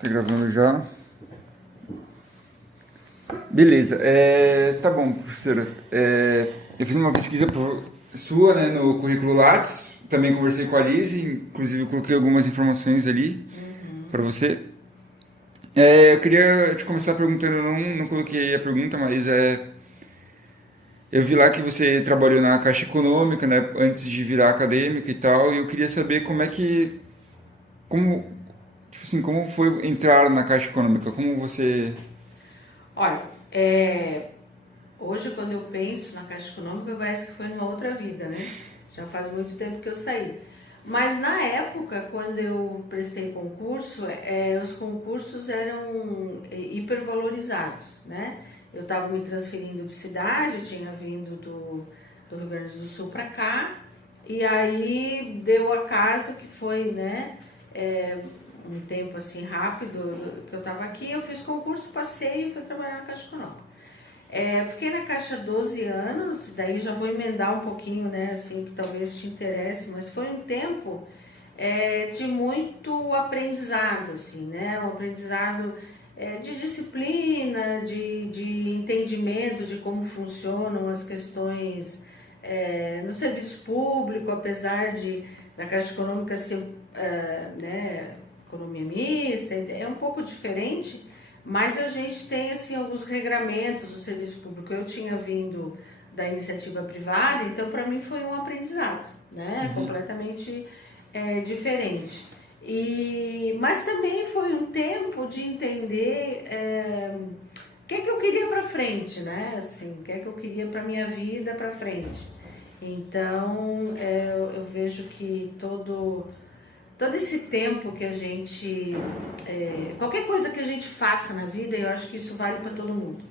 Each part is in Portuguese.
Tá gravando já. Beleza. Tá bom, professora. Eu fiz uma pesquisa sua, né, no currículo Lattes. Também conversei com a Liz, inclusive eu coloquei algumas informações ali para você. Eu queria te começar perguntando, eu não coloquei a pergunta, mas eu vi lá que você trabalhou na Caixa Econômica, né, antes de virar acadêmica e tal, e eu queria saber tipo assim, como foi entrar na Caixa Econômica, como você... Olha, hoje quando eu penso na Caixa Econômica parece que foi numa outra vida, né? Já faz muito tempo que eu saí. Mas na época, quando eu prestei concurso, os concursos eram hipervalorizados, né? Eu estava me transferindo de cidade, eu tinha vindo do Rio Grande do Sul para cá, e aí deu acaso que foi, né? Um tempo assim rápido que eu estava aqui, eu fiz concurso, passei e fui trabalhar na Caixa Econômica. Fiquei na Caixa 12 anos, daí já vou emendar um pouquinho, né, assim, que talvez te interesse, mas foi um tempo de muito aprendizado, assim, né, um aprendizado de disciplina, de entendimento de como funcionam as questões no serviço público, apesar da Caixa Econômica ser, né, economia mista, é um pouco diferente, mas a gente tem assim alguns regramentos do serviço público. Eu tinha vindo da iniciativa privada, então para mim foi um aprendizado, né? Completamente diferente. Mas também foi um tempo de entender o que é que eu queria para frente, né? Assim, o que é que eu queria para minha vida para frente. Então eu vejo que todo esse tempo que a gente... qualquer coisa que a gente faça na vida, eu acho que isso vale para todo mundo.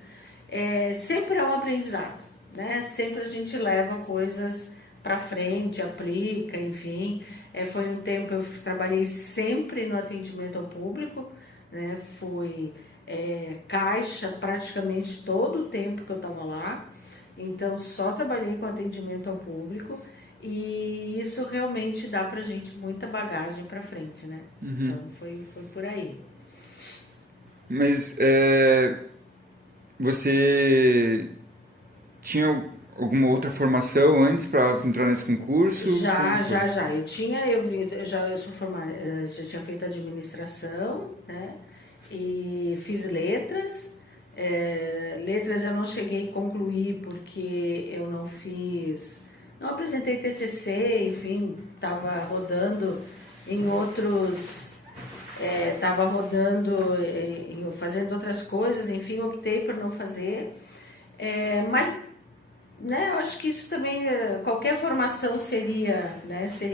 Sempre é um aprendizado, né? Sempre a gente leva coisas para frente, aplica, enfim. Foi um tempo que eu trabalhei sempre no atendimento ao público, né? Fui caixa praticamente todo o tempo que eu estava lá. Então, só trabalhei com atendimento ao público. E isso realmente dá pra gente muita bagagem pra frente, né? Então foi por aí. Mas você tinha alguma outra formação antes para entrar nesse concurso? Já. Eu sou formada, já tinha feito administração, né? E fiz letras. Letras eu não cheguei a concluir porque eu não apresentei TCC, enfim, estava rodando em outros, fazendo outras coisas, enfim, optei por não fazer. Mas, né, eu acho que isso também, qualquer formação seria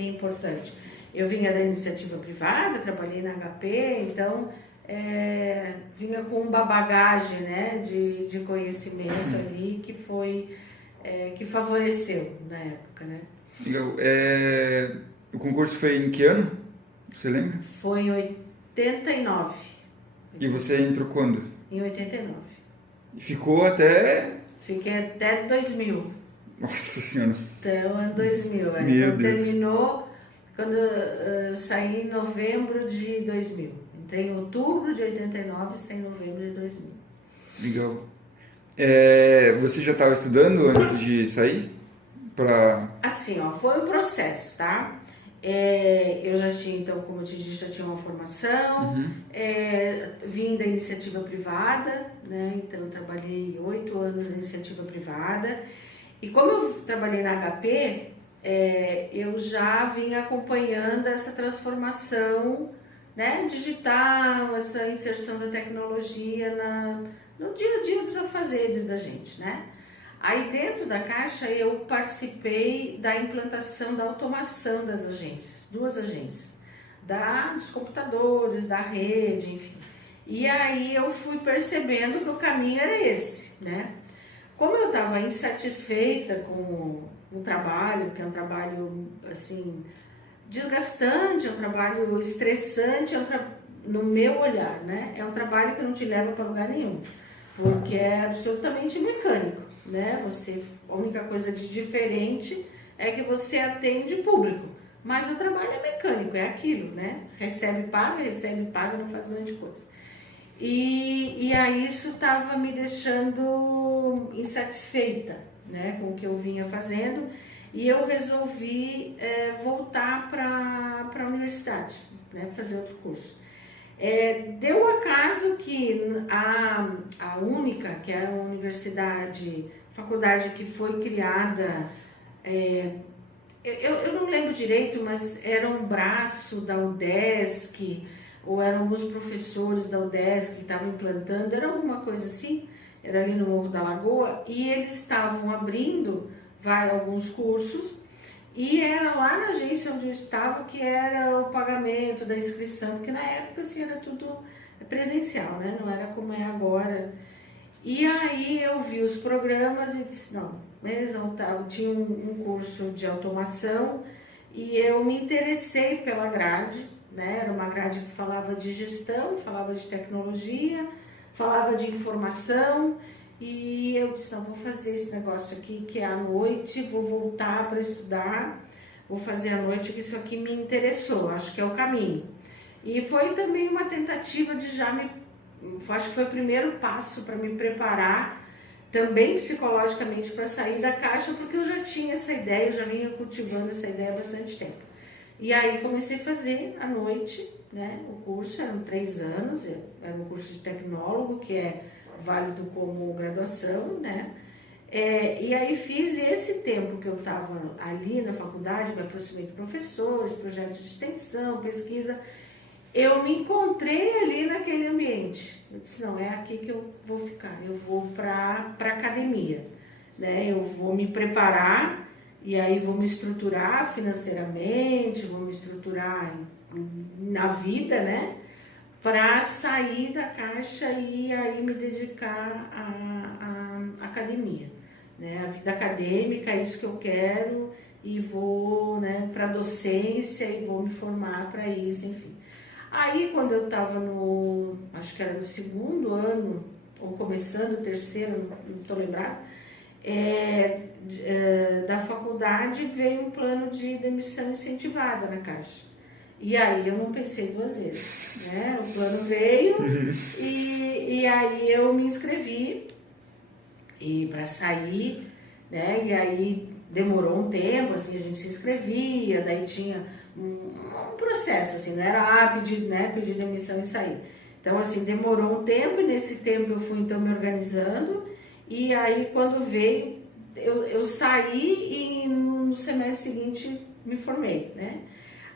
importante. Eu vinha da iniciativa privada, trabalhei na HP, então vinha com uma bagagem, né, de conhecimento ali que foi... que favoreceu na época, né? Legal. O concurso foi em que ano? Você lembra? Foi em 89. E você entrou quando? Em 89. E ficou até... Fiquei até 2000. Nossa Senhora. Até o ano 2000. Meu Então Deus. terminou quando eu saí em novembro de 2000. Entrei em outubro de 89 e saí em novembro de 2000. Legal. Você já estava estudando antes de sair? Assim, foi um processo, tá? Eu já tinha, então, como eu te disse, já tinha uma formação, vim da iniciativa privada, né? Então eu trabalhei 8 anos na iniciativa privada, e como eu trabalhei na HP, eu já vim acompanhando essa transformação, né, digital, essa inserção da tecnologia no dia a dia dos afazeres da gente, né? Aí dentro da Caixa eu participei da implantação da automação das agências, 2 agências, dos computadores, da rede, enfim. E aí eu fui percebendo que o caminho era esse, né? Como eu estava insatisfeita com o trabalho, que é um trabalho, assim, desgastante, é um trabalho estressante, no meu olhar, né? É um trabalho que não te leva para lugar nenhum, porque é absolutamente mecânico, né? A única coisa de diferente é que você atende público, Mas o trabalho é mecânico, é aquilo, né? Recebe, paga, não faz grande coisa. E aí isso estava me deixando insatisfeita, né, com o que eu vinha fazendo, e eu resolvi voltar para a universidade, né, fazer outro curso. Deu acaso que a única, que é a universidade, faculdade que foi criada, eu não lembro direito, mas era um braço da UDESC, ou eram alguns professores da UDESC que estavam implantando, era alguma coisa assim, era ali no Morro da Lagoa, e eles estavam abrindo alguns cursos, e era lá na agência onde eu estava que era o pagamento da inscrição, porque na época assim, era tudo presencial, né? Não era como é agora. E aí eu vi os programas e disse, não, eles tinha um curso de automação, e eu me interessei pela grade, né? Era uma grade que falava de gestão, falava de tecnologia, falava de informação, e eu disse, não, vou fazer esse negócio aqui que é à noite, vou voltar para estudar, vou fazer à noite, que isso aqui me interessou, acho que é o caminho. E foi também uma tentativa de acho que foi o primeiro passo para me preparar, também psicologicamente, para sair da caixa, porque eu já tinha essa ideia, eu já vinha cultivando essa ideia há bastante tempo. E aí comecei a fazer à noite, né, o curso, eram 3 anos, era um curso de tecnólogo, que é válido como graduação, né, e aí fiz esse tempo que eu estava ali na faculdade, me aproximei de professores, projetos de extensão, pesquisa, eu me encontrei ali naquele ambiente. Eu disse, não, é aqui que eu vou ficar, eu vou para a academia, né, eu vou me preparar, e aí vou me estruturar financeiramente, vou me estruturar na vida, né? Para sair da caixa e aí me dedicar à academia, né? A vida acadêmica é isso que eu quero, e vou, né, para a docência e vou me formar para isso, enfim. Aí quando eu estava acho que era no 2º ano, ou começando o 3º, não estou lembrada, da faculdade, veio um plano de demissão incentivada na Caixa. E aí eu não pensei 2 vezes, né? O plano veio e aí eu me inscrevi para sair, né? E aí demorou um tempo, assim, a gente se inscrevia, daí tinha um processo, assim, não era pedir demissão e sair. Então, assim, demorou um tempo, e nesse tempo eu fui, então, me organizando, e aí, quando veio, eu saí e no semestre seguinte me formei, né?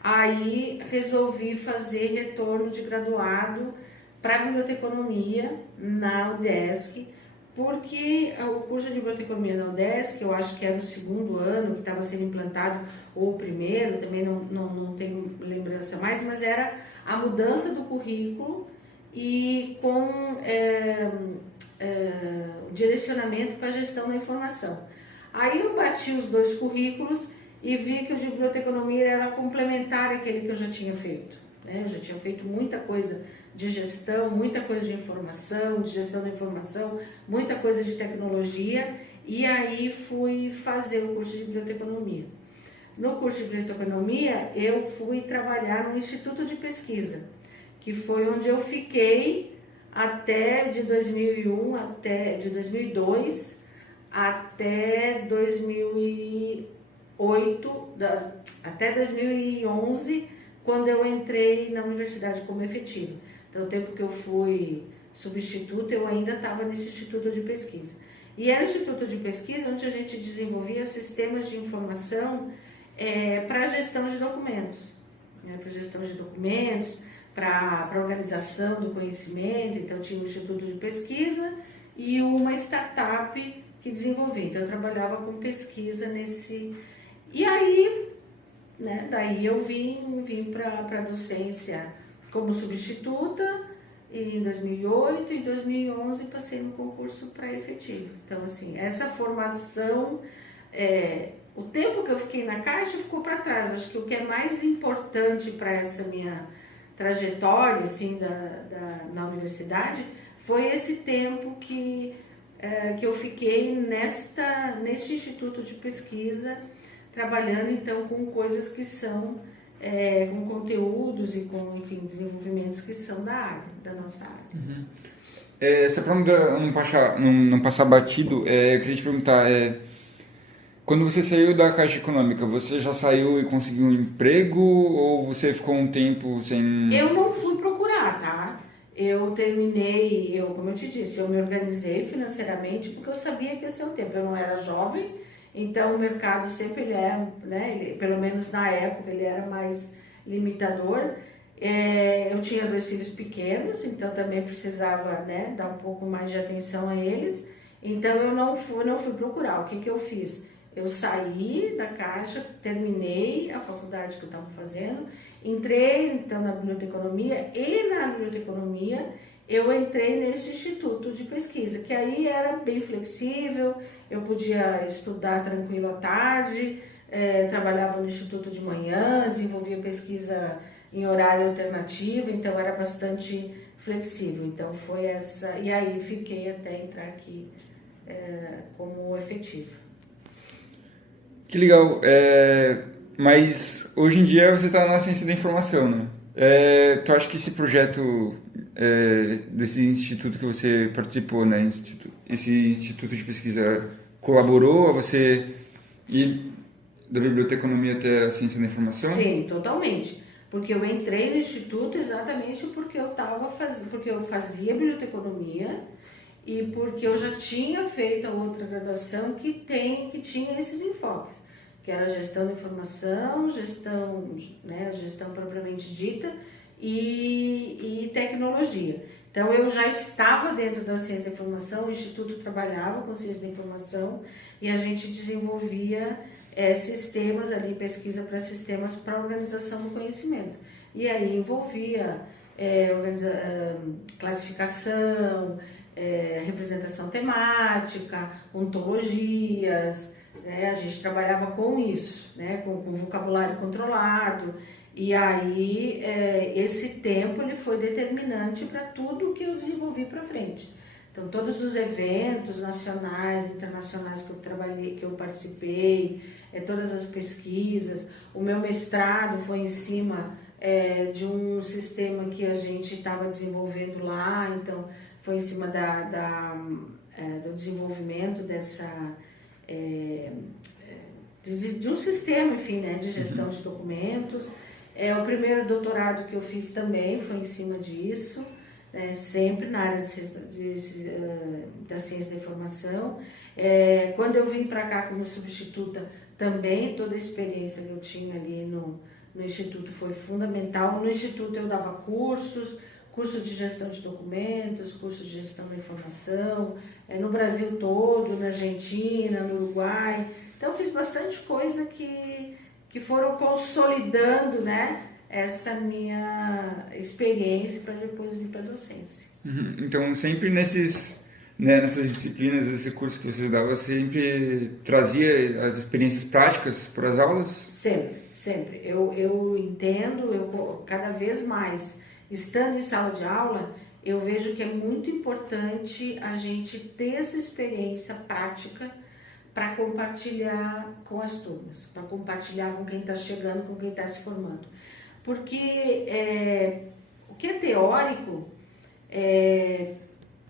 Aí, resolvi fazer retorno de graduado para a biblioteconomia na UDESC, porque o curso de biblioteconomia na UDESC, eu acho que era o 2º ano que estava sendo implantado, ou o 1º, também não tenho lembrança mais, mas era a mudança do currículo e com direcionamento para a gestão da informação. Aí eu bati os 2 currículos e vi que o de biblioteconomia era complementar àquele que eu já tinha feito, né? Eu já tinha feito muita coisa de gestão, muita coisa de informação, de gestão da informação, muita coisa de tecnologia, e aí fui fazer o curso de biblioteconomia. No curso de biblioteconomia, eu fui trabalhar no Instituto de Pesquisa, que foi onde eu fiquei de 2002 até 2008, até 2011, quando eu entrei na universidade como efetiva. Então, o tempo que eu fui substituta, eu ainda estava nesse Instituto de Pesquisa. E era o Instituto de Pesquisa onde a gente desenvolvia sistemas de informação para a gestão de documentos, né? Para gestão de documentos, para a organização do conhecimento. Então, tinha um Instituto de Pesquisa e uma startup que desenvolvia. Então, eu trabalhava com pesquisa nesse... E aí, né, daí eu vim para a docência como substituta em 2008, e em 2011 passei no concurso para efetivo. Então, assim, essa formação, o tempo que eu fiquei na Caixa ficou para trás. Acho que o que é mais importante para essa minha trajetória, assim, na universidade, foi esse tempo que eu fiquei neste Instituto de Pesquisa, trabalhando então com coisas que são, com conteúdos e com, enfim, desenvolvimentos que são da nossa área. Só para não passar batido, eu queria te perguntar, quando você saiu da Caixa Econômica, você já saiu e conseguiu um emprego ou você ficou um tempo sem... Eu não fui procurar, tá? Eu terminei, como eu te disse, eu me organizei financeiramente porque eu sabia que ia ser um tempo. Eu não era jovem, então o mercado sempre ele era, né, pelo menos na época, ele era mais limitador. Eu tinha 2 filhos pequenos, então também precisava, né, dar um pouco mais de atenção a eles. Então eu não fui procurar. O que eu fiz? Eu saí da Caixa, terminei a faculdade que eu estava fazendo, entrei então na biblioteconomia e na biblioteconomia eu entrei nesse instituto de pesquisa, que aí era bem flexível, eu podia estudar tranquilo à tarde, trabalhava no instituto de manhã, desenvolvia pesquisa em horário alternativo, então era bastante flexível. Então foi essa, e aí fiquei até entrar aqui como efetiva. Que legal. Mas hoje em dia você está na ciência da informação, né? Tu acha que esse projeto desse instituto que você participou, né? Esse instituto de pesquisa colaborou a você ir da biblioteconomia até a ciência da informação? Sim, totalmente. Porque eu entrei no instituto exatamente porque porque eu fazia biblioteconomia e porque eu já tinha feito a outra graduação que tinha esses enfoques, que era a gestão da informação, gestão propriamente dita e tecnologia. Então eu já estava dentro da ciência da informação, o instituto trabalhava com ciência da informação e a gente desenvolvia sistemas ali, pesquisa para sistemas para organização do conhecimento. E aí envolvia classificação, representação temática, ontologias, né? A gente trabalhava com isso, né? com vocabulário controlado, e aí esse tempo ele foi determinante para tudo que eu desenvolvi para frente. Então todos os eventos nacionais, internacionais que eu trabalhei, que eu participei, todas as pesquisas, o meu mestrado foi em cima de um sistema que a gente estava desenvolvendo lá, então foi em cima do desenvolvimento de um sistema, enfim, né, de gestão de documentos. O primeiro doutorado que eu fiz também foi em cima disso, sempre na área da ciência da informação. Quando eu vim para cá como substituta, também toda a experiência que eu tinha ali no Instituto foi fundamental. No Instituto eu dava curso de gestão de documentos, curso de gestão da informação, no Brasil todo, na Argentina, no Uruguai. Então, fiz bastante coisa que foram consolidando, né, essa minha experiência para depois vir para a docência. Então, sempre nessas disciplinas, nesse curso que você dava, sempre trazia as experiências práticas para as aulas? Sempre. Eu entendo, cada vez mais, estando em sala de aula, eu vejo que é muito importante a gente ter essa experiência prática para compartilhar com as turmas, para compartilhar com quem está chegando, com quem está se formando. Porque o que é teórico,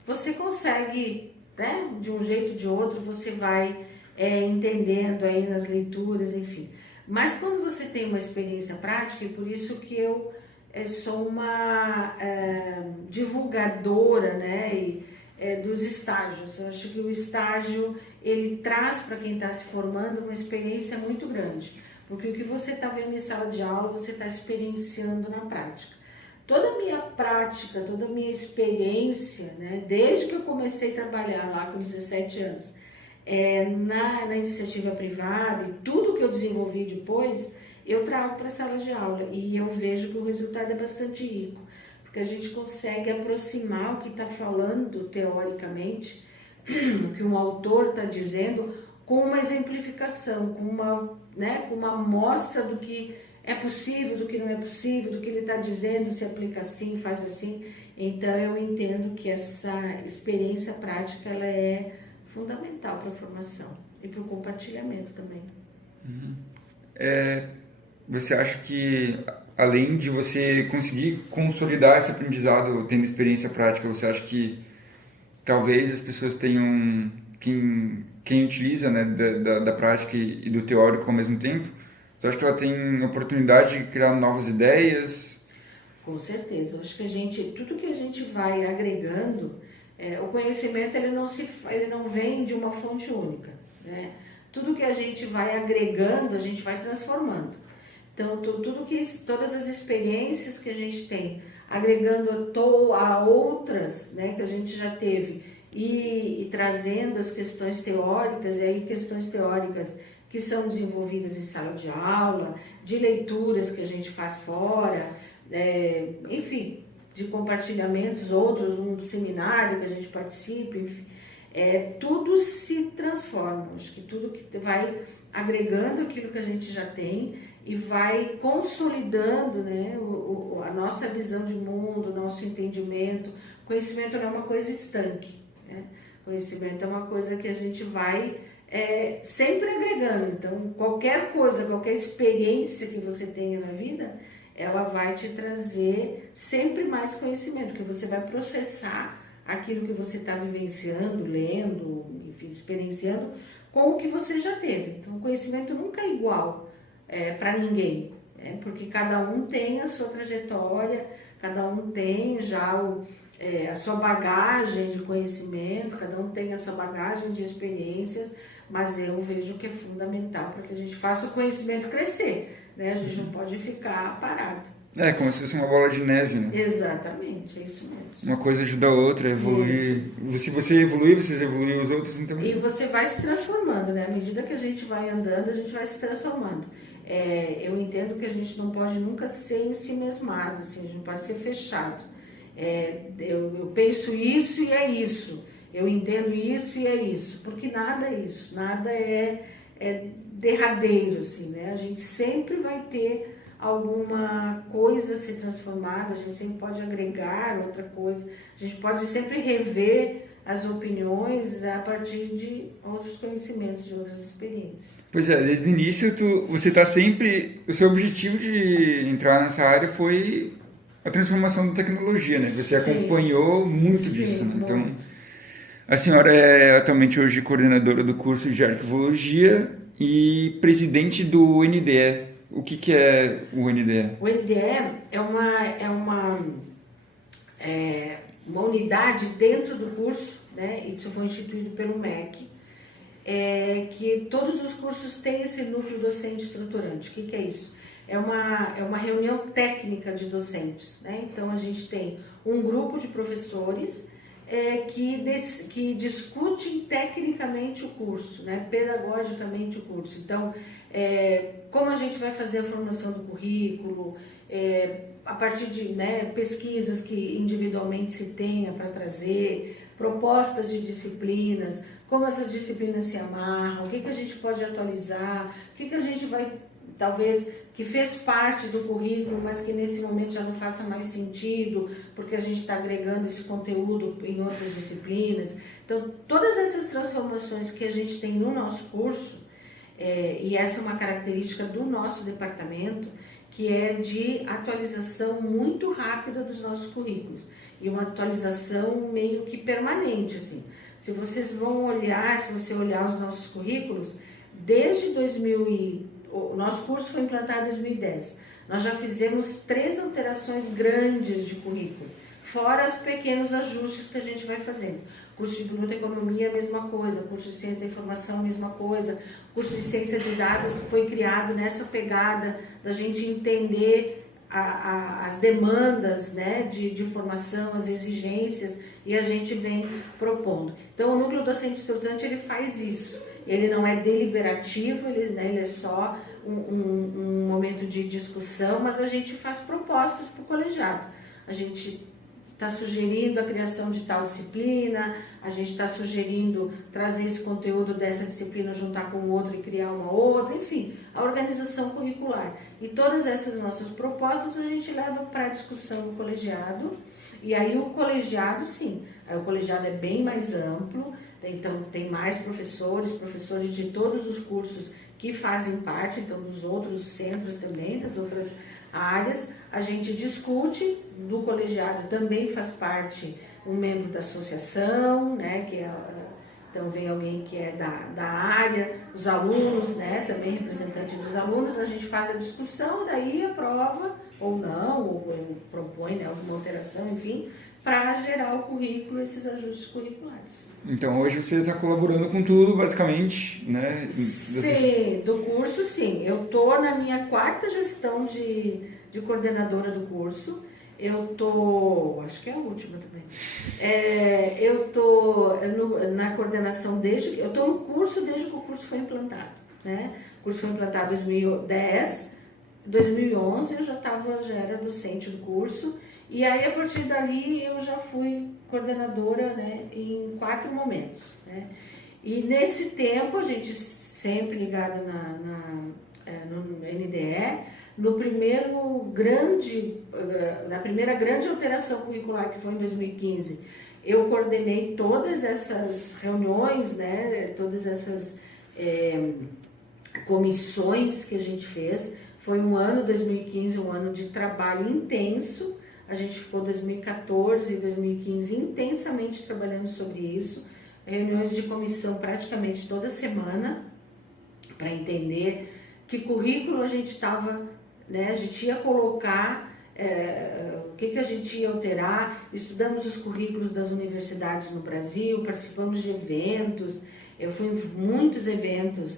você consegue, né, de um jeito ou de outro, você vai entendendo aí nas leituras, enfim. Mas quando você tem uma experiência prática, e por isso que eu sou uma divulgadora, né, dos estágios. Eu acho que o estágio, ele traz para quem está se formando uma experiência muito grande, porque o que você está vendo em sala de aula, você está experienciando na prática. Toda a minha prática, toda a minha experiência, né, desde que eu comecei a trabalhar lá com 17 anos, na iniciativa privada e tudo que eu desenvolvi depois, eu trago para a sala de aula e eu vejo que o resultado é bastante rico, porque a gente consegue aproximar o que está falando teoricamente, o que um autor está dizendo, com uma exemplificação, com uma amostra do que é possível, do que não é possível, do que ele está dizendo, se aplica assim, faz assim. Então eu entendo que essa experiência prática ela é fundamental para a formação e para o compartilhamento também. Você acha que, além de você conseguir consolidar esse aprendizado tendo experiência prática, você acha que talvez as pessoas tenham, quem utiliza, né, da prática e do teórico ao mesmo tempo, você acha que ela tem oportunidade de criar novas ideias? Com certeza. Eu acho que tudo que a gente vai agregando, o conhecimento ele não vem de uma fonte única, né? Tudo que a gente vai agregando, a gente vai transformando. Então, todas as experiências que a gente tem, agregando a outras, né, que a gente já teve, e trazendo as questões teóricas, e aí questões teóricas que são desenvolvidas em sala de aula, de leituras que a gente faz fora, enfim, de compartilhamentos, outros, um seminário que a gente participa, enfim, tudo se transforma. Acho que tudo que vai agregando aquilo que a gente já tem e vai consolidando, né, a nossa visão de mundo, o nosso entendimento. Conhecimento não é uma coisa estanque, né? Conhecimento é uma coisa que a gente vai sempre agregando. Então, qualquer coisa, qualquer experiência que você tenha na vida, ela vai te trazer sempre mais conhecimento, que você vai processar aquilo que você está vivenciando, lendo, enfim, experienciando, com o que você já teve. Então, o conhecimento nunca é igual para ninguém, né? Porque cada um tem a sua trajetória, cada um tem já a sua bagagem de conhecimento, cada um tem a sua bagagem de experiências, mas eu vejo que é fundamental para que a gente faça o conhecimento crescer, né? A gente não pode ficar parado. Como se fosse uma bola de neve, né? Exatamente, é isso mesmo. Uma coisa ajuda a outra a evoluir. Se você evoluir, vocês evoluem os outros, então... E você vai se transformando, né? À medida que a gente vai andando, a gente vai se transformando. Eu entendo que a gente não pode nunca ser ensimesmado, assim, a gente não pode ser fechado. Eu penso isso e é isso. Eu entendo isso e é isso. Porque nada é isso, nada é derradeiro, assim, né? A gente sempre vai ter alguma coisa a ser transformada, a gente sempre pode agregar outra coisa, a gente pode sempre rever as opiniões a partir de outros conhecimentos, de outras experiências. Pois desde o início você está sempre... O seu objetivo de entrar nessa área foi a transformação da tecnologia, né? Você acompanhou muito disso, né? Então, a senhora é atualmente hoje coordenadora do curso de Arquivologia e presidente do NDE. O que é o NDE? O NDE é uma unidade dentro do curso, né? Isso foi instituído pelo MEC, que todos os cursos têm esse núcleo docente estruturante. O que é isso? É uma reunião técnica de docentes, né? Então, a gente tem um grupo de professores que discutem tecnicamente o curso, né? Pedagogicamente o curso. Então, como a gente vai fazer a formação do currículo, a partir de, né, pesquisas que individualmente se tenha para trazer, propostas de disciplinas, como essas disciplinas se amarram, o que a gente pode atualizar, o que a gente vai, talvez, que fez parte do currículo, mas que nesse momento já não faça mais sentido, porque a gente está agregando esse conteúdo em outras disciplinas. Então, todas essas transformações que a gente tem no nosso curso, e essa é uma característica do nosso departamento, que é de atualização muito rápida dos nossos currículos, e uma atualização meio que permanente, assim. Se você olhar os nossos currículos, desde o nosso curso foi implantado em 2010. Nós já fizemos 3 alterações grandes de currículo, fora os pequenos ajustes que a gente vai fazendo. Curso de Biblioteconomia, a mesma coisa. Curso de Ciência da Informação, a mesma coisa. Curso de Ciência de Dados foi criado nessa pegada da gente entender as demandas, né, de formação, as exigências, e a gente vem propondo. Então, o Núcleo Docente Estruturante, ele faz isso. Ele não é deliberativo, ele é só um momento de discussão, mas a gente faz propostas para o colegiado. A gente está sugerindo a criação de tal disciplina, a gente está sugerindo trazer esse conteúdo dessa disciplina, juntar com outra e criar uma outra, enfim, a organização curricular. E todas essas nossas propostas a gente leva para a discussão no colegiado, e aí o colegiado, sim, aí o colegiado é bem mais amplo, então tem mais professores de todos os cursos que fazem parte, então, dos outros centros também, das outras áreas. A gente discute, do colegiado também faz parte um membro da associação, né, então vem alguém que é da área, os alunos, né, também representante dos alunos, a gente faz a discussão, daí aprova ou não, ou propõe, né, alguma alteração, enfim, para gerar o currículo, esses ajustes curriculares. Então, hoje você está colaborando com tudo, basicamente, né? Sim, do curso, sim. Eu estou na minha 4ª gestão de coordenadora do curso. Eu estou, acho que é a última também. Eu estou na coordenação eu estou no curso desde que o curso foi implantado, né? O curso foi implantado em 2010, 2011 eu já era docente do curso. E aí, a partir dali, eu já fui coordenadora, né, em 4 momentos, né? E nesse tempo, a gente sempre ligada no NDE, na primeira grande alteração curricular, que foi em 2015, eu coordenei todas essas reuniões, né, todas essas comissões que a gente fez. Foi um ano, 2015, um ano de trabalho intenso. A gente ficou 2014 e 2015 intensamente trabalhando sobre isso, reuniões de comissão praticamente toda semana, para entender que currículo a gente estava, né, a gente ia colocar, o que a gente ia alterar. Estudamos os currículos das universidades no Brasil, participamos de eventos, eu fui em muitos eventos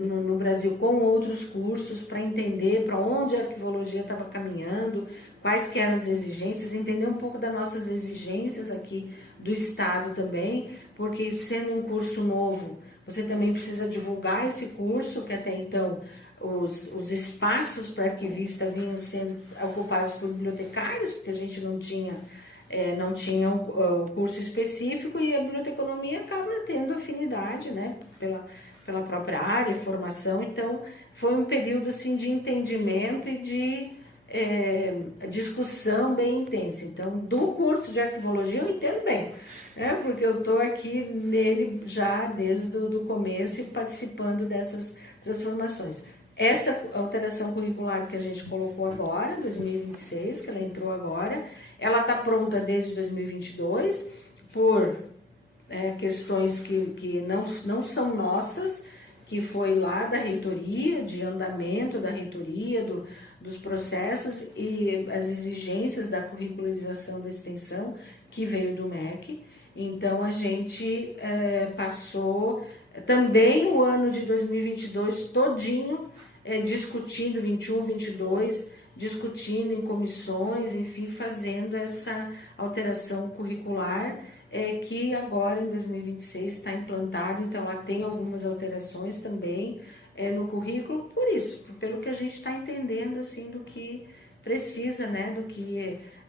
no Brasil com outros cursos, para entender para onde a arquivologia estava caminhando, quais que eram as exigências, entender um pouco das nossas exigências aqui do Estado também, porque sendo um curso novo, você também precisa divulgar esse curso, que até então os espaços para arquivista vinham sendo ocupados por bibliotecários, porque a gente não tinha um curso específico, e a biblioteconomia acaba tendo afinidade, né, pela própria área, formação. Então, foi um período assim, de entendimento e de discussão bem intensa. Então, do curso de arquivologia eu entendo bem, né? Porque eu estou aqui nele já desde o começo e participando dessas transformações. Essa alteração curricular que a gente colocou agora, 2026, que ela entrou agora, ela está pronta desde 2022 por questões que não são nossas, que foi lá da reitoria, de andamento da reitoria, dos processos e as exigências da curricularização da extensão, que veio do MEC. Então, a gente passou também o ano de 2022 todinho discutindo, 21, 22, discutindo em comissões, enfim, fazendo essa alteração curricular, que agora, em 2026, está implantada. Então, ela tem algumas alterações também no currículo, por isso, pelo que a gente está entendendo, assim, do que precisa, né,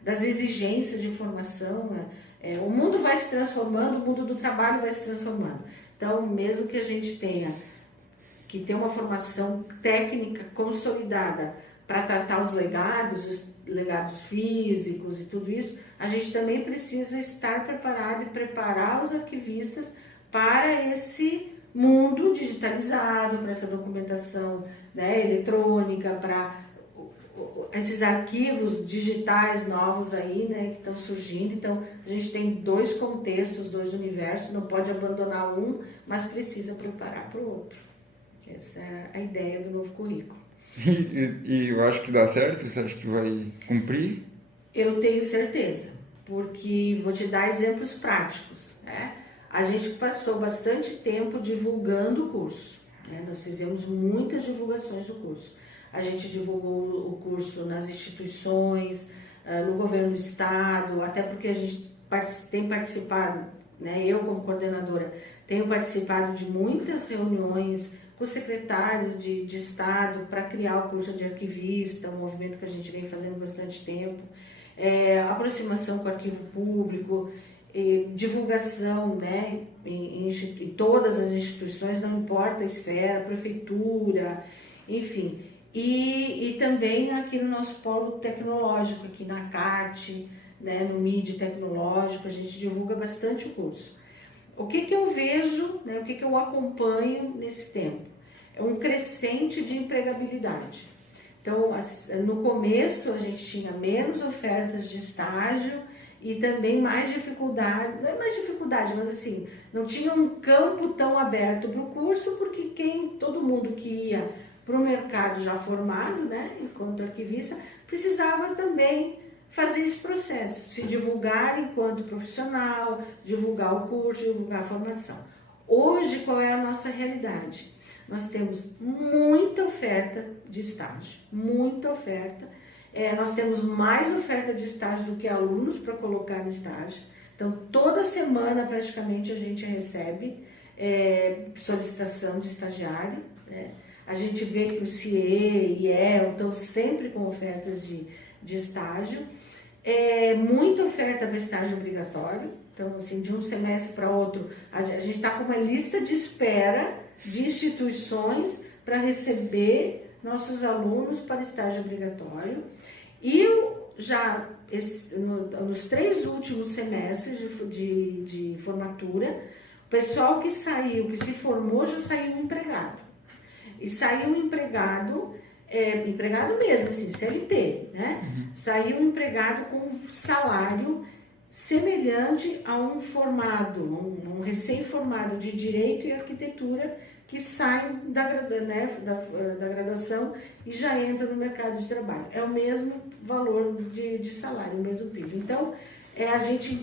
das exigências de formação. O mundo vai se transformando, o mundo do trabalho vai se transformando. Então, mesmo que a gente tenha que ter uma formação técnica consolidada para tratar os legados físicos e tudo isso, a gente também precisa estar preparado e preparar os arquivistas para esse mundo digitalizado, para essa documentação, né, eletrônica, para esses arquivos digitais novos aí, né, que estão surgindo. Então, a gente tem 2 contextos, 2 universos, não pode abandonar um, mas precisa preparar para o outro. Essa é a ideia do novo currículo. E eu acho que dá certo? Você acha que vai cumprir? Eu tenho certeza, porque vou te dar exemplos práticos, né? A gente passou bastante tempo divulgando o curso, né? Nós fizemos muitas divulgações do curso. A gente divulgou o curso nas instituições, no governo do estado, até porque a gente tem participado, né? Eu, como coordenadora, tenho participado de muitas reuniões com o secretário de Estado para criar o curso de arquivista, um movimento que a gente vem fazendo bastante tempo, aproximação com o arquivo público, divulgação, né, em todas as instituições, não importa a esfera, prefeitura, enfim. E também aqui no nosso polo tecnológico, aqui na CAT, né, no MID tecnológico, a gente divulga bastante o curso. O que eu vejo, né, o que eu acompanho nesse tempo? um crescente de empregabilidade. Então, no começo a gente tinha menos ofertas de estágio e também mais dificuldade, não é mais dificuldade, mas assim, não tinha um campo tão aberto para o curso, porque todo mundo que ia para o mercado já formado, né, enquanto arquivista, precisava também fazer esse processo, se divulgar enquanto profissional, divulgar o curso, divulgar a formação. Hoje, qual é a nossa realidade? Nós temos muita oferta de estágio, muita oferta. Nós temos mais oferta de estágio do que alunos para colocar no estágio. Então, toda semana, praticamente, a gente recebe solicitação de estagiário. Né? A gente vê que o CIE e IEL estão sempre com ofertas de estágio. Muita oferta para estágio obrigatório. Então, assim, de um semestre para outro, a gente está com uma lista de espera de instituições para receber nossos alunos para estágio obrigatório. E nos 3 últimos semestres de formatura, o pessoal que saiu, que se formou, já saiu empregado. E saiu empregado mesmo, assim, CLT, né? Uhum. Saiu empregado com salário semelhante a um formado, um recém-formado de Direito e Arquitetura que sai da graduação e já entra no mercado de trabalho. É o mesmo valor de salário, o mesmo piso. Então, a gente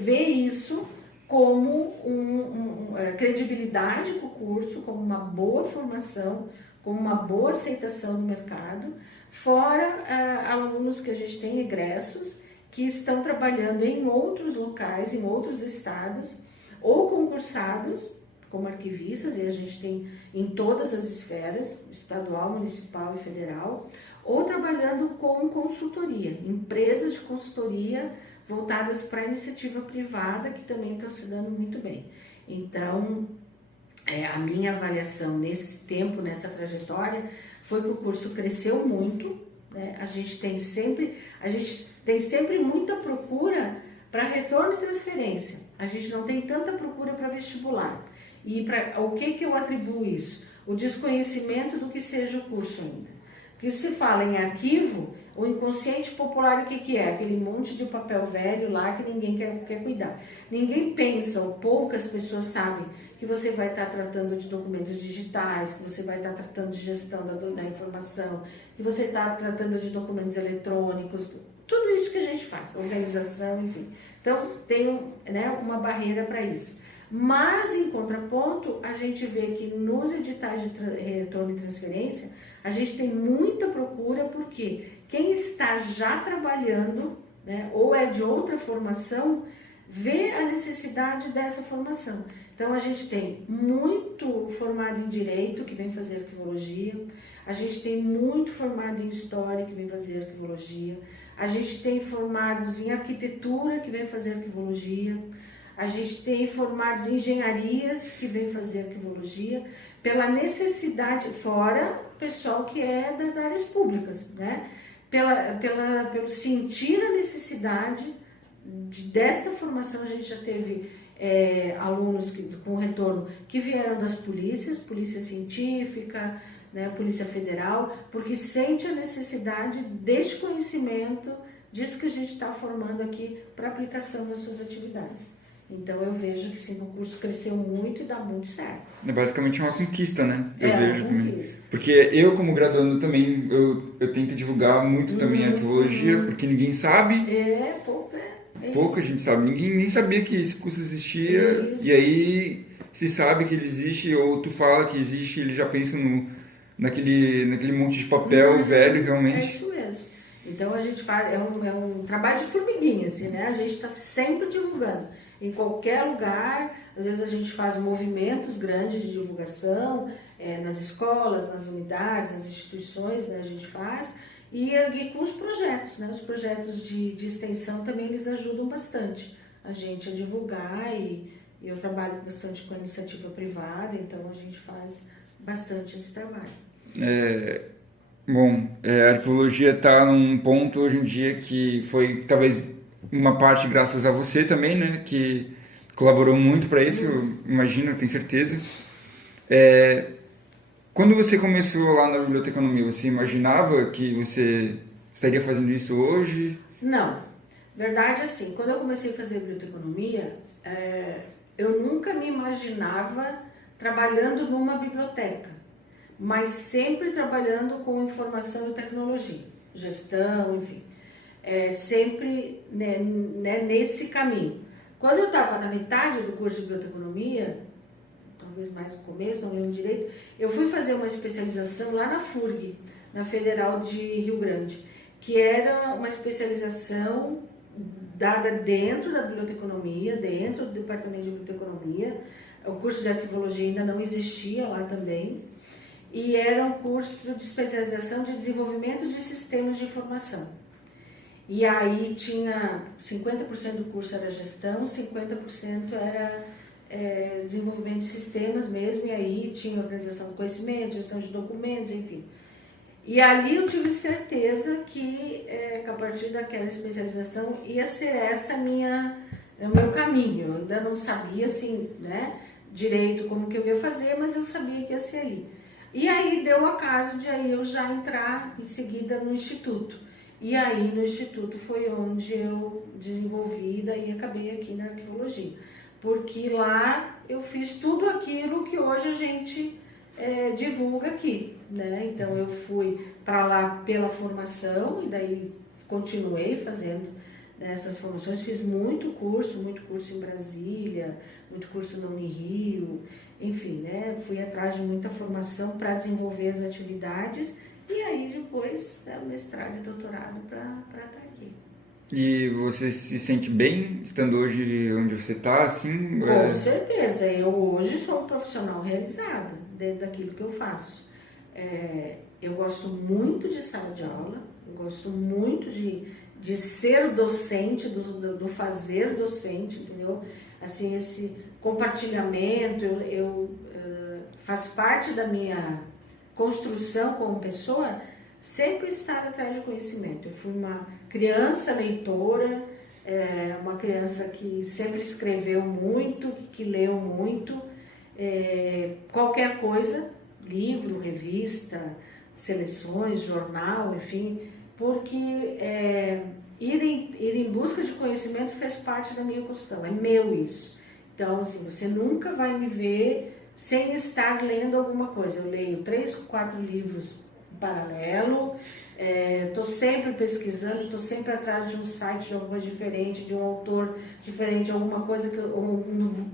vê isso como credibilidade para o curso, como uma boa formação, como uma boa aceitação no mercado, fora alunos que a gente tem egressos, que estão trabalhando em outros locais, em outros estados, ou concursados como arquivistas, e a gente tem em todas as esferas, estadual, municipal e federal, ou trabalhando com consultoria, empresas de consultoria voltadas para a iniciativa privada, que também estão se dando muito bem. Então, a minha avaliação nesse tempo, nessa trajetória, foi que o curso cresceu muito, né? A gente tem sempre muita procura para retorno e transferência. A gente não tem tanta procura para vestibular. E o que eu atribuo isso? O desconhecimento do que seja o curso ainda. Porque se fala em arquivo, o inconsciente popular, o que é? Aquele monte de papel velho lá que ninguém quer cuidar. Ninguém pensa, ou poucas pessoas sabem, que você vai estar tratando de documentos digitais, que você vai estar tratando de gestão da informação, que você está tratando de documentos eletrônicos, tudo isso que a gente faz, organização, enfim. Então, tem uma barreira para isso. Mas, em contraponto, a gente vê que nos editais de retorno e transferência, a gente tem muita procura, porque quem está já trabalhando, né, ou é de outra formação, vê a necessidade dessa formação. Então, a gente tem muito formado em Direito, que vem fazer arquivologia, a gente tem muito formado em História, que vem fazer arquivologia, a gente tem formados em Arquitetura, que vem fazer arquivologia, a gente tem formados em Engenharias, que vem fazer arquivologia, pela necessidade, fora o pessoal que é das áreas públicas, né? Pelo sentir a necessidade desta formação. A gente já teve alunos com retorno que vieram das polícias, Polícia Científica, né, Polícia Federal, porque sente a necessidade deste conhecimento, disso que a gente está formando aqui para aplicação nas suas atividades. Então, eu vejo que sim, o curso cresceu muito e dá muito certo. É basicamente uma conquista, né? Eu vejo uma também. conquista. Porque eu, como graduando também, eu tento divulgar muito também a arquivologia, porque ninguém sabe. Pouca gente sabe. Ninguém nem sabia que esse curso existia. Isso. E aí, se sabe que ele existe, ou tu fala que existe, ele já pensa naquele monte de papel velho, realmente. É isso mesmo. Então, a gente faz, é um trabalho de formiguinha, assim, né? A gente está sempre divulgando. Em qualquer lugar, às vezes a gente faz movimentos grandes de divulgação, nas escolas, nas unidades, nas instituições, né, a gente faz, e com os projetos, né? Os projetos de extensão também eles ajudam bastante a gente a divulgar, e eu trabalho bastante com a iniciativa privada, então a gente faz bastante esse trabalho. A arqueologia está num ponto hoje em dia que foi talvez uma parte graças a você também, né, que colaborou muito para isso, eu imagino, eu tenho certeza. Quando você começou lá na biblioteconomia, você imaginava que você estaria fazendo isso hoje? Não. Verdade, assim, quando eu comecei a fazer biblioteconomia, eu nunca me imaginava trabalhando numa biblioteca, mas sempre trabalhando com informação e tecnologia, gestão, enfim. Sempre né, nesse caminho. Quando eu estava na metade do curso de biblioteconomia, talvez mais no começo, não lembro direito, eu fui fazer uma especialização lá na FURG, na Federal de Rio Grande, que era uma especialização dada dentro da biblioteconomia, dentro do departamento de biblioteconomia. O curso de arquivologia ainda não existia lá também, e era um curso de especialização de desenvolvimento de sistemas de informação. E aí tinha 50% do curso era gestão, 50% era desenvolvimento de sistemas mesmo, e aí tinha organização do conhecimento, gestão de documentos, enfim. E ali eu tive certeza que a partir daquela especialização ia ser o meu caminho. Eu ainda não sabia assim, né, direito como que eu ia fazer, mas eu sabia que ia ser ali. E aí deu o acaso de aí eu já entrar em seguida no Instituto. E aí no Instituto foi onde eu desenvolvi, daí acabei aqui na arquivologia. Porque lá eu fiz tudo aquilo que hoje a gente divulga aqui, né? Então eu fui para lá pela formação e daí continuei fazendo essas formações, fiz muito curso em Brasília, muito curso na Unirio, enfim, né? Fui atrás de muita formação para desenvolver as atividades e aí depois o mestrado e doutorado para estar aqui. E você se sente bem estando hoje onde você está, assim? Com certeza, eu hoje sou um profissional realizada dentro daquilo que eu faço. Eu gosto muito de sala de aula, eu gosto muito de ser docente, do fazer docente, entendeu? Assim, esse compartilhamento, faz parte da minha construção como pessoa, sempre estar atrás de conhecimento. Eu fui uma criança leitora, uma criança que sempre escreveu muito, que leu muito, qualquer coisa, livro, revista, seleções, jornal, enfim, porque ir em busca de conhecimento fez parte da minha construção, é meu isso. Então, assim, você nunca vai me ver sem estar lendo alguma coisa. Eu leio 3, 4 livros em paralelo, estou sempre pesquisando, estou sempre atrás de um site, de alguma coisa diferente, de um autor diferente, alguma coisa que eu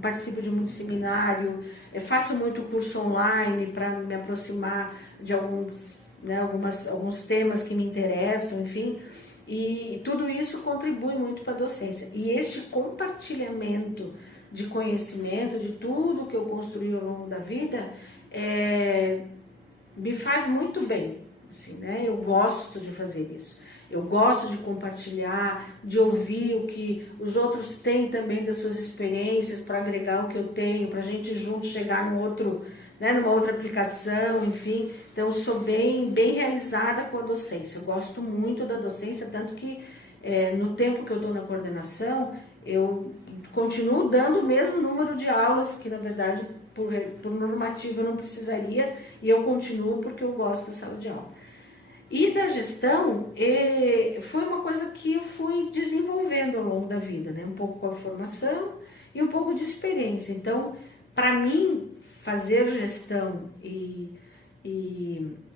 participo de muito seminário, faço muito curso online para me aproximar de alguns temas que me interessam, enfim, e tudo isso contribui muito para a docência. E este compartilhamento de conhecimento, de tudo que eu construí ao longo da vida, me faz muito bem, assim, né? Eu gosto de fazer isso. Eu gosto de compartilhar, de ouvir o que os outros têm também das suas experiências para agregar o que eu tenho, para a gente junto chegar numa outra aplicação, enfim. Então, eu sou bem realizada com a docência. Eu gosto muito da docência, tanto que no tempo que eu estou na coordenação, eu continuo dando o mesmo número de aulas, que na verdade, por normativo eu não precisaria, e eu continuo porque eu gosto da sala de aula. E da gestão, foi uma coisa que eu fui desenvolvendo ao longo da vida, né? Um pouco com a formação e um pouco de experiência. Então, para mim, fazer gestão e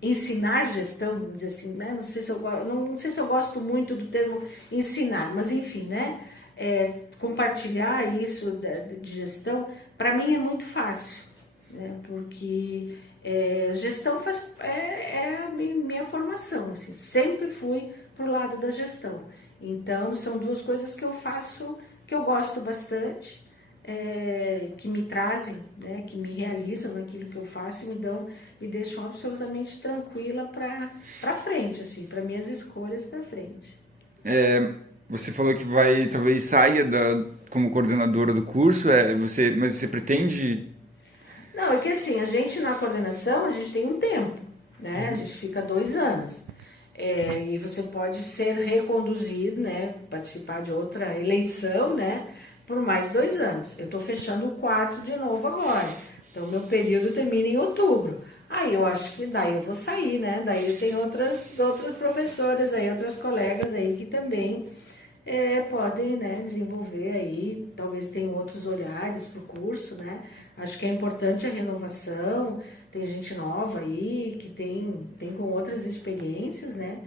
ensinar gestão, vamos dizer assim, né? Não sei se eu gosto muito do termo ensinar, mas enfim, né? Compartilhar isso de gestão, para mim é muito fácil, né? Porque gestão é a minha formação, assim, sempre fui pro lado da gestão. Então, são duas coisas que eu faço, que eu gosto bastante, que me trazem, né, que me realizam naquilo que eu faço e me deixam absolutamente tranquila para frente, assim, para minhas escolhas para frente. Você falou que talvez saia como coordenadora do curso, mas você pretende? Não, é que assim, a gente na coordenação, a gente tem um tempo, né? A gente fica 2 anos. E você pode ser reconduzido, né? Participar de outra eleição, né? Por mais 2 anos. Eu estou fechando o 4 de novo agora. Então, meu período termina em outubro. Aí eu acho que daí eu vou sair, né? Daí eu tenho outras professoras aí, outras colegas aí que também podem, né, desenvolver aí, talvez tenham outros olhares para o curso, né? Acho que é importante a renovação, tem gente nova aí que tem com outras experiências, né?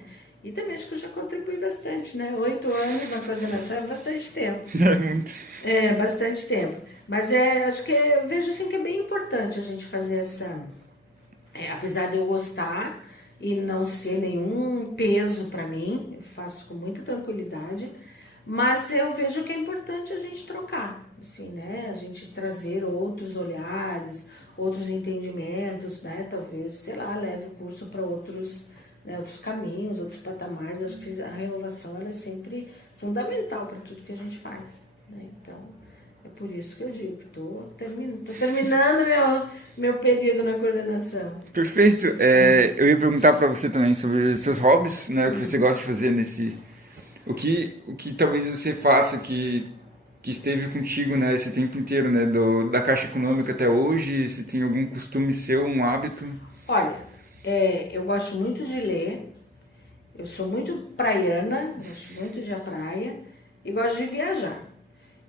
E também acho que eu já contribuí bastante, né? 8 anos na coordenação é bastante tempo. É, bastante tempo. Mas acho que eu vejo assim que é bem importante a gente fazer essa... apesar de eu gostar e não ser nenhum peso para mim, eu faço com muita tranquilidade, mas eu vejo que é importante a gente trocar, assim, né? A gente trazer outros olhares, outros entendimentos, né? Talvez, sei lá, leve o curso para outros, né, outros caminhos, outros patamares. Eu acho que a renovação ela é sempre fundamental para tudo que a gente faz, né? Então, é por isso que eu digo que estou terminando meu período na coordenação. Perfeito. Eu ia perguntar para você também sobre seus hobbies, né? O que você gosta de fazer nesse... O que talvez você faça que esteve contigo, né, esse tempo inteiro, né, da Caixa Econômica até hoje? Se tem algum costume seu, um hábito? Olha, eu gosto muito de ler, eu sou muito praiana, gosto muito de ir à praia e gosto de viajar.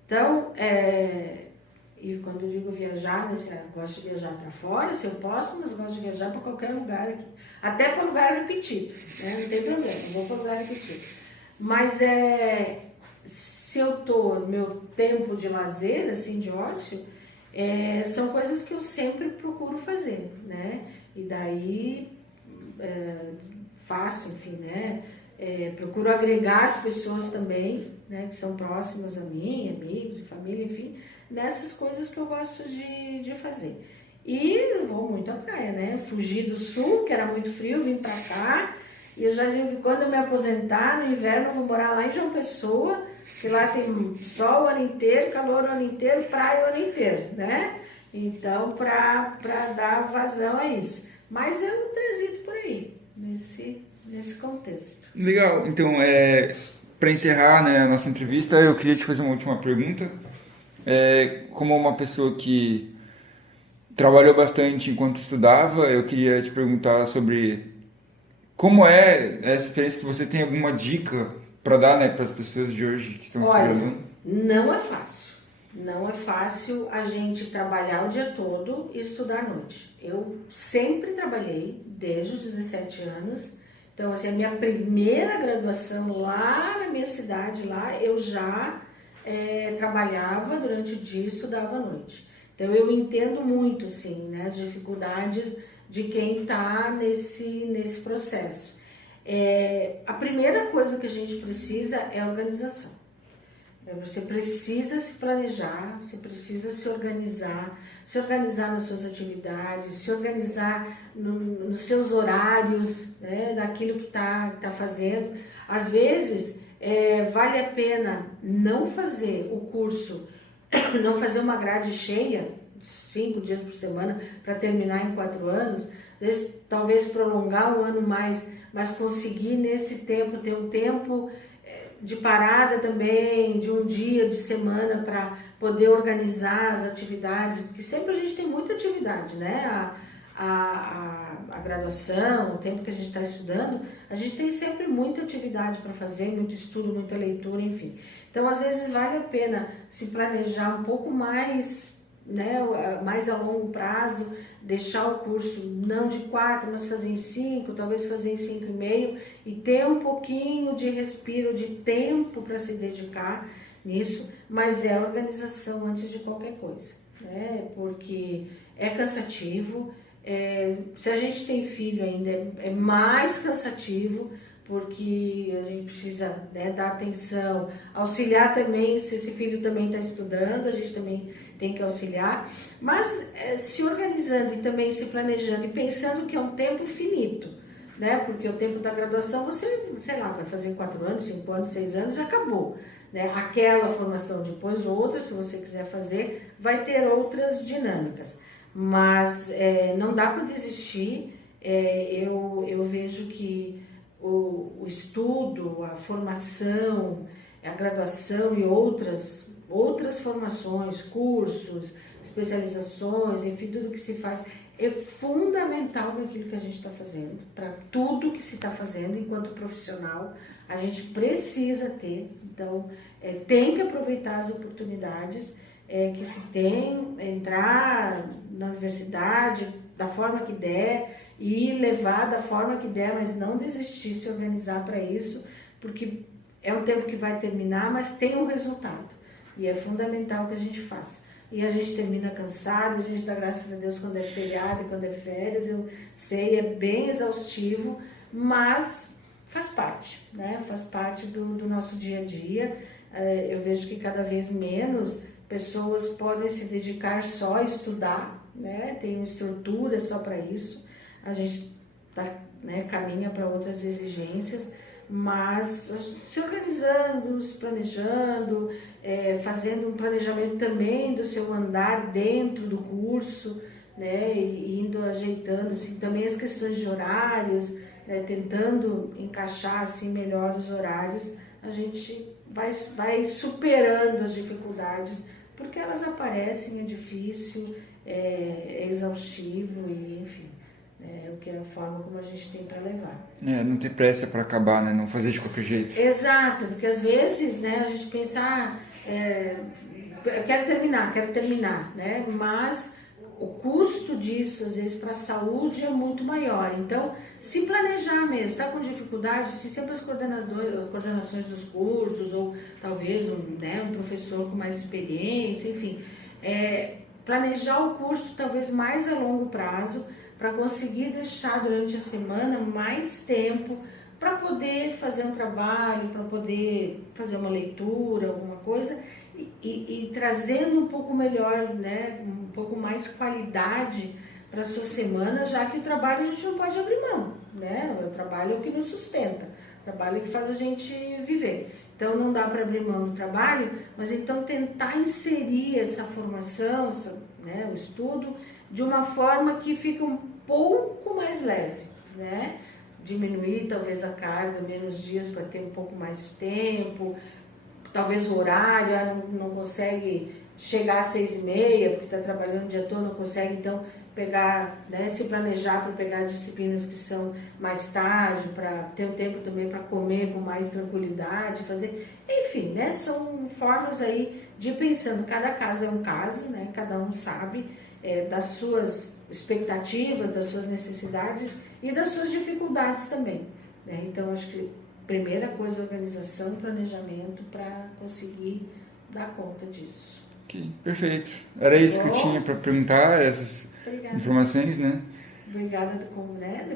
Então, e quando eu digo viajar, eu gosto de viajar para fora, se eu posso, mas eu gosto de viajar para qualquer lugar aqui. Até para lugar repetido, né? Não tem problema, eu vou para lugar repetido. Mas se eu estou no meu tempo de lazer, assim, de ócio, são coisas que eu sempre procuro fazer, né? E daí faço, enfim, né? Procuro agregar as pessoas também, né? Que são próximas a mim, amigos e família, enfim, nessas coisas que eu gosto de fazer. E eu vou muito à praia, né? Fugi do sul, que era muito frio, vim para cá. E eu já digo que quando eu me aposentar, no inverno, eu vou morar lá em João Pessoa, que lá tem sol o ano inteiro, calor o ano inteiro, praia o ano inteiro, né? Então, para dar vazão a isso. Mas eu transito por aí, nesse contexto. Legal. Então, para encerrar, né, a nossa entrevista, eu queria te fazer uma última pergunta. Como uma pessoa que trabalhou bastante enquanto estudava, eu queria te perguntar sobre... Como é essa experiência? Se você tem alguma dica para dar, né, para as pessoas de hoje que estão se graduando? Não é fácil. Não é fácil a gente trabalhar o dia todo e estudar à noite. Eu sempre trabalhei, desde os 17 anos. Então, assim, a minha primeira graduação lá na minha cidade, lá, eu já trabalhava durante o dia e estudava à noite. Então, eu entendo muito, assim, né, as dificuldades de quem está nesse processo. A primeira coisa que a gente precisa é organização. Você precisa se planejar, você precisa se organizar nas suas atividades, se organizar nos seus horários, né, daquilo que está fazendo. Às vezes, vale a pena não fazer o curso, não fazer uma grade cheia, 5 dias por semana, para terminar em 4 anos, talvez prolongar um ano mais, mas conseguir nesse tempo, ter um tempo de parada também, de um dia, de semana, para poder organizar as atividades, porque sempre a gente tem muita atividade, né? A graduação, o tempo que a gente está estudando, a gente tem sempre muita atividade para fazer, muito estudo, muita leitura, enfim. Então, às vezes, vale a pena se planejar um pouco mais, né, mais a longo prazo, deixar o curso não de 4, mas fazer em 5, talvez fazer em 5,5 e ter um pouquinho de respiro, de tempo para se dedicar nisso, mas é organização antes de qualquer coisa, né? Porque é cansativo, se a gente tem filho ainda é mais cansativo, porque a gente precisa, né, dar atenção, auxiliar também, se esse filho também está estudando, a gente também tem que auxiliar, mas se organizando e também se planejando e pensando que é um tempo finito, né, porque o tempo da graduação você, sei lá, vai fazer 4 anos, 5 anos, 6 anos e acabou, né, aquela formação depois outra, se você quiser fazer, vai ter outras dinâmicas, mas não dá para desistir. Eu vejo que o estudo, a formação, a graduação e outras formações, cursos, especializações, enfim, tudo que se faz é fundamental naquilo que a gente está fazendo, para tudo que se está fazendo enquanto profissional, a gente precisa ter. Então, tem que aproveitar as oportunidades que se tem, entrar na universidade da forma que der e levar da forma que der, mas não desistir, se organizar para isso, porque é um tempo que vai terminar, mas tem um resultado. E é fundamental que a gente faça. E a gente termina cansado, a gente dá graças a Deus quando é feriado e quando é férias, eu sei, é bem exaustivo, mas faz parte, né? Faz parte do nosso dia a dia. Eu vejo que cada vez menos pessoas podem se dedicar só a estudar, né? Tem uma estrutura só para isso. A gente caminha para outras exigências, mas se organizando, se planejando, fazendo um planejamento também do seu andar dentro do curso, né, e indo ajeitando assim, também as questões de horários, tentando encaixar assim, melhor os horários, a gente vai superando as dificuldades, porque elas aparecem, é difícil, é exaustivo e enfim. O que é a forma como a gente tem para levar. Não ter pressa para acabar, né? Não fazer de qualquer jeito. Exato, porque às vezes, né, a gente pensa, quero terminar, né? Mas o custo disso, às vezes, para a saúde é muito maior. Então, se planejar mesmo, está com dificuldade, se sempre as coordenações dos cursos, ou talvez um professor com mais experiência, enfim, planejar o curso talvez mais a longo prazo, para conseguir deixar durante a semana mais tempo para poder fazer um trabalho, para poder fazer uma leitura, alguma coisa, e trazendo um pouco melhor, né, um pouco mais qualidade para a sua semana, já que o trabalho a gente não pode abrir mão, né? O trabalho é o que nos sustenta, o trabalho é o que faz a gente viver. Então não dá para abrir mão do trabalho, mas então tentar inserir essa formação, o estudo, de uma forma que fique um pouco mais leve, né? Diminuir talvez a carga, menos dias para ter um pouco mais de tempo, talvez o horário, não consegue chegar às 6h30, porque está trabalhando o dia todo, não consegue então pegar, né, se planejar para pegar as disciplinas que são mais tarde, para ter um tempo também para comer com mais tranquilidade, fazer, enfim, né, são formas aí de ir pensando, cada caso é um caso, né, cada um sabe das suas expectativas, das suas necessidades e das suas dificuldades também, né? Então acho que primeira coisa é organização, planejamento para conseguir dar conta disso. Ok, perfeito. Era isso que eu tinha para perguntar, essas informações, né? Obrigada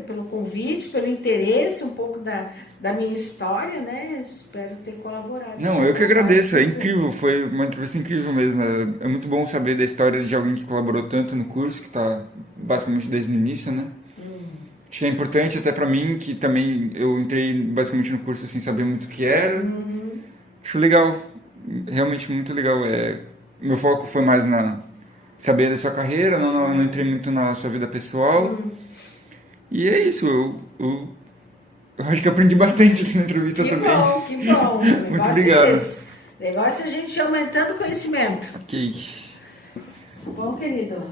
pelo convite, pelo interesse, um pouco da minha história, né? Espero ter colaborado. Não, eu que agradeço, é incrível, foi uma entrevista incrível mesmo. É muito bom saber da história de alguém que colaborou tanto no curso, que está basicamente desde o início, né? Acho que é importante até para mim, que também eu entrei basicamente no curso sem saber muito o que era. Acho legal, realmente muito legal. Meu foco foi mais na saber da sua carreira, não entrei muito na sua vida pessoal. E é isso, eu acho que aprendi bastante aqui na entrevista também. Que bom. Muito obrigado. Negócio é a gente aumentando o conhecimento. Ok. Bom, querido.